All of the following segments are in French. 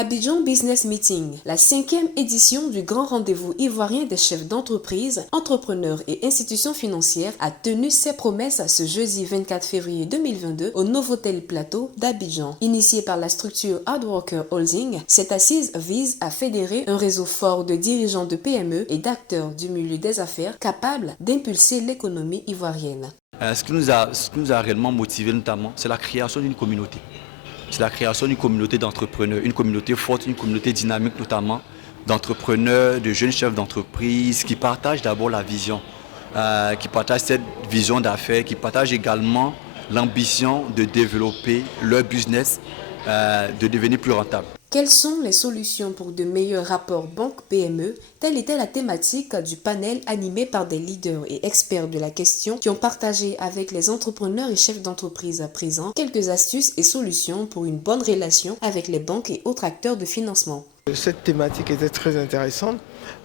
Abidjan Business Meeting, la 5e édition du grand rendez-vous ivoirien des chefs d'entreprise, entrepreneurs et institutions financières, a tenu ses promesses ce jeudi 24 février 2022 au Novotel Plateau d'Abidjan. Initiée par la structure Hardworker Holding, cette assise vise à fédérer un réseau fort de dirigeants de PME et d'acteurs du milieu des affaires capables d'impulser l'économie ivoirienne. Ce qui nous a réellement motivé notamment, c'est la création d'une communauté. C'est la création d'une communauté d'entrepreneurs, une communauté forte, une communauté dynamique notamment d'entrepreneurs, de jeunes chefs d'entreprise qui partagent d'abord la vision, qui partagent cette vision d'affaires, qui partagent également l'ambition de développer leur business, de devenir plus rentable. Quelles sont les solutions pour de meilleurs rapports banque-PME? Telle était la thématique du panel animé par des leaders et experts de la question qui ont partagé avec les entrepreneurs et chefs d'entreprise à présent quelques astuces et solutions pour une bonne relation avec les banques et autres acteurs de financement. Cette thématique était très intéressante.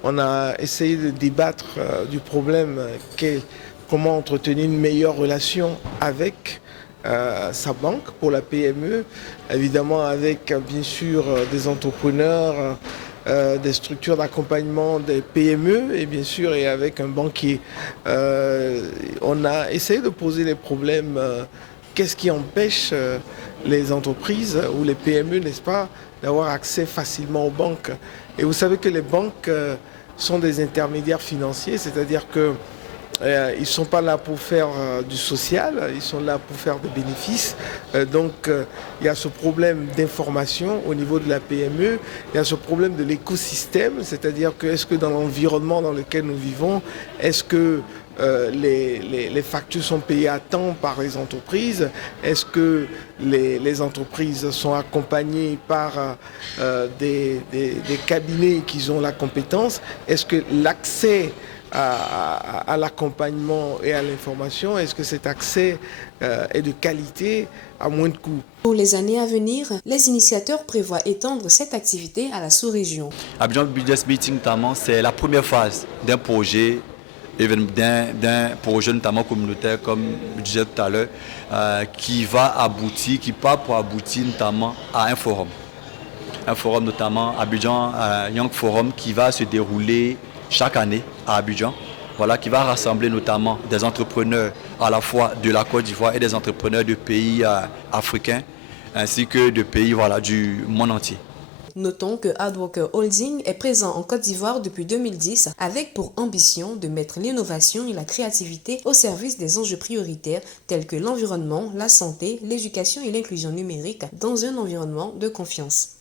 On a essayé de débattre du problème qu'est comment entretenir une meilleure relation avec sa banque pour la PME, évidemment avec bien sûr des entrepreneurs, des structures d'accompagnement des PME et bien sûr et avec un banquier. On a essayé de poser les problèmes, qu'est-ce qui empêche les entreprises ou les PME, n'est-ce pas, d'avoir accès facilement aux banques. Et vous savez que les banques sont des intermédiaires financiers, c'est-à-dire que ils ne sont pas là pour faire du social, ils sont là pour faire des bénéfices. Donc il y a ce problème d'information au niveau de la PME, il y a ce problème de l'écosystème, c'est-à-dire que est-ce que dans l'environnement dans lequel nous vivons, est-ce que les factures sont payées à temps par les entreprises? Est-ce que les entreprises sont accompagnées par des cabinets qui ont la compétence? Est-ce que l'accès à l'accompagnement et à l'information, est-ce que cet accès est de qualité à moins de coûts? Pour les années à venir, les initiateurs prévoient étendre cette activité à la sous-région. Abidjan Business Meeting notamment, c'est la première phase d'un projet notamment communautaire, comme je disais tout à l'heure, qui part pour aboutir notamment à un forum. Un forum notamment Abidjan Young Forum qui va se dérouler chaque année à Abidjan, qui va rassembler notamment des entrepreneurs à la fois de la Côte d'Ivoire et des entrepreneurs de pays africains, ainsi que de pays du monde entier. Notons que Hardworker Holding est présent en Côte d'Ivoire depuis 2010 avec pour ambition de mettre l'innovation et la créativité au service des enjeux prioritaires tels que l'environnement, la santé, l'éducation et l'inclusion numérique dans un environnement de confiance.